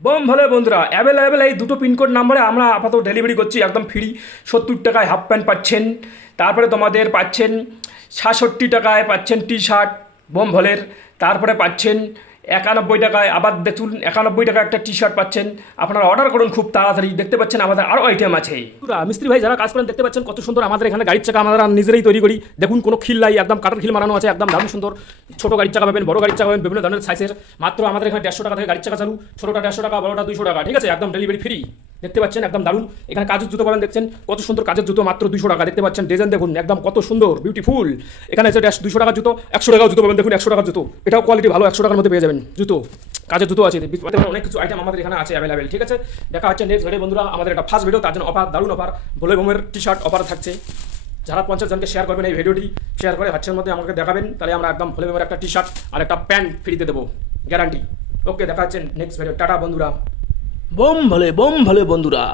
Bomb ভালো বন্ধুরা, available এই দুটো পিনকোড নাম্বারে আমরা আপাতত ডেলিভারি করছি একদম ফ্রি। 70 টাকায় হাফ প্যান্ট পাচ্ছেন, তারপরে তোমাদের পাচ্ছেন 66 টাকায় পাচ্ছেন টি শার্ট বোম ভলের, তারপরে পাচ্ছেন 91 টাকায়, আবার দেখুন 91 টাকা একটা টি শার্ট পাচ্ছেন। আপনারা অর্ডার করুন খুব তাড়াতাড়ি। দেখতে পাচ্ছেন আমাদের আরও আইটেম আছে। মিস্ত্রি ভাই যারা কাজ করেন দেখতে পাচ্ছেন কত সুন্দর আমাদের এখানে গাড়ির চাকা আমরা নিজেরাই তৈরি করি। দেখুন কোনো খিল নাই, একদম কাঠের খিল মারানো আছে, একদম দারুণ সুন্দর। ছোটো গাড়ির চাকা পাবেন, বড় গাড়ির চাকা পাবেন, বিভিন্ন ধরনের সাইজের। মাত্র আমাদের এখানে 150 টাকা থেকে গাড়ির চাকা চালু। ছোটোটা 150 টাকা, বড়োটা 200 টাকা, ঠিক আছে, একদম ডেলিভারি ফ্রি। দেখতে পাচ্ছেন একদম দারুণ। এখানে কাজের জুতো পাবেন, দেখছেন কত সুন্দর কাজের জুতো, মাত্র 200 টাকা। দেখতে পাচ্ছেন ডিজাইন দেখুন একদম কত সুন্দর বিউটিফুল। এখানে আছে 200 টাকার জুতো, 100 টাকাও জুতো পাবেন। দেখুন 100 টাকার জুতো, এটাও কোয়ালিটি ভালো, 100 টাকার মধ্যে পেয়ে যাবেন জুতো। কাজের জুতো আছে, অনেক কিছু আইটেম আমাদের এখানে আছে অ্যাভেলেবেল, ঠিক আছে। দেখা হচ্ছে নেক্সট ভিডিও বন্ধুরা। আমাদের এটা ফার্স্ট ভিডিও, তার জন্য অফার, দারুণ অফার। ভোলে বোমের টি শার্ট অফার থাকছে। যারা 50 জনকে শেয়ার করবেন এই ভিডিওটি, শেয়ার করে হোয়াটসঅ্যাপের মধ্যে আমাকে দেখাবেন, তাহলে আমরা একদম ভোলে বোমের একটা টি শার্ট আর একটা প্যান্ট ফ্রিতে দেবো, গ্যারান্টি। ওকে, দেখা হচ্ছে নেক্সট ভিডিও। টাটা বন্ধুরা। বোম ভলে বন্ধুরা।